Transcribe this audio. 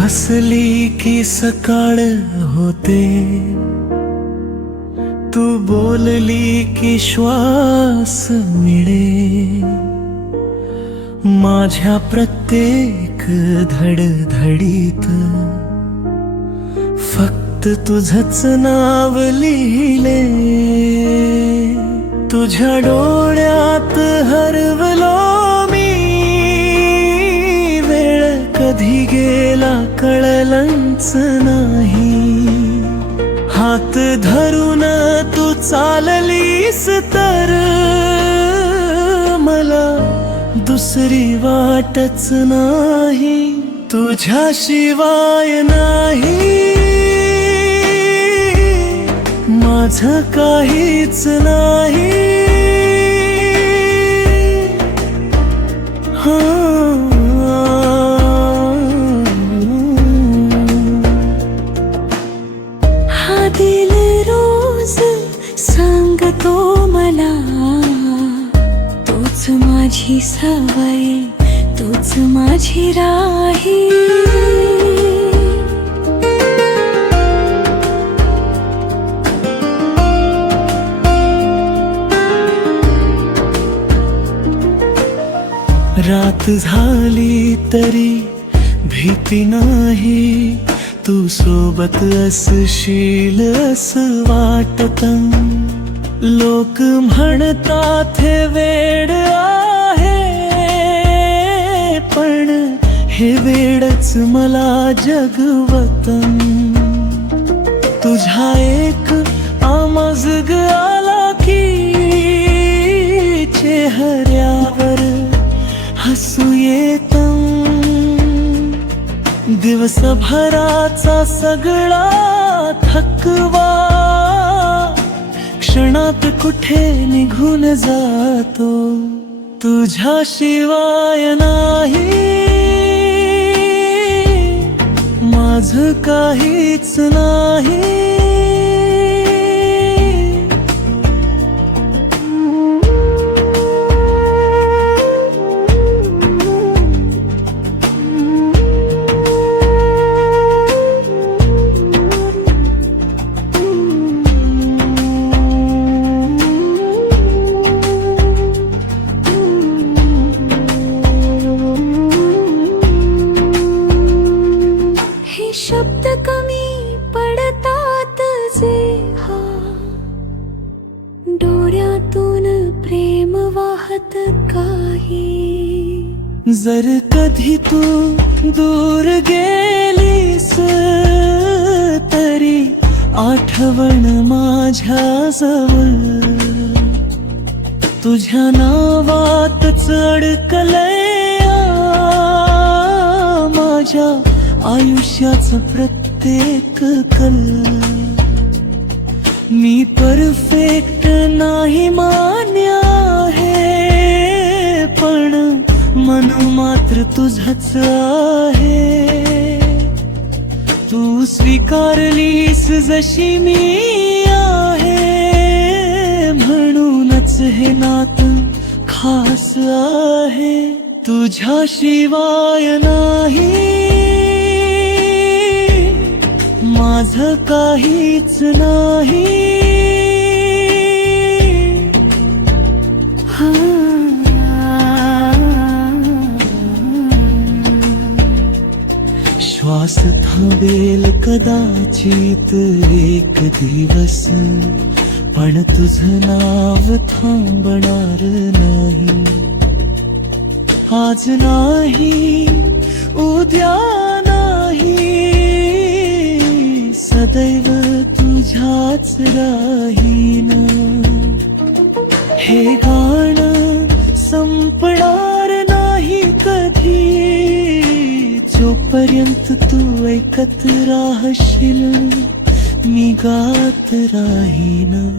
हसली की सकाळ होते. तू बोलली की श्वास मिळे. माझ्या प्रत्येक धडधडीत फक्त तुझच नाव लिहिले. तुझ्या डोळ्यात हरवले करून तू चाललीस तर मला दुसरी वाटच नाही. तुझ्या शिवाय नाही. माझ काहीच नाही. हा. हा दिल सांगतो मला तूच माझी सवय तूच माझी राही. रात झाली तरी भीती नाही. तू सोबत असशील अस वाटत. लोक म्हणतात हे वेड आहे पण हे वेडच मला जगवतन तुझा एक आमजग आहे दिवसभराचा सगळा थकवा क्षणात कुठे निघून जातो? तुझ्या शिवाय नाही. माझ काहीच नाही. वाहत काही. जर कधी तू दूर गेलीस तरी आठवण माझ्याजवळ. तुझ्या नावात चढकलय माझ्या आयुष्याचं प्रत्येक कल. मी परफेक्ट नाही मान मात्र तुझच आहे. तू स्वीकारलीस जशी मी आहे. म्हणूनच हे नात खास आहे. तुझ्या शिवाय नाही. माझ काहीच नाही. थांबेल कदाचित एक दिवस. पण तुझं नाव थांबणार नाही. आज नाही उद्या नाही. सदैव तुझ्याच राहीन. हे गाणं संपणार पर्यंत तू ऐकत राहशील. मी गात राहीन.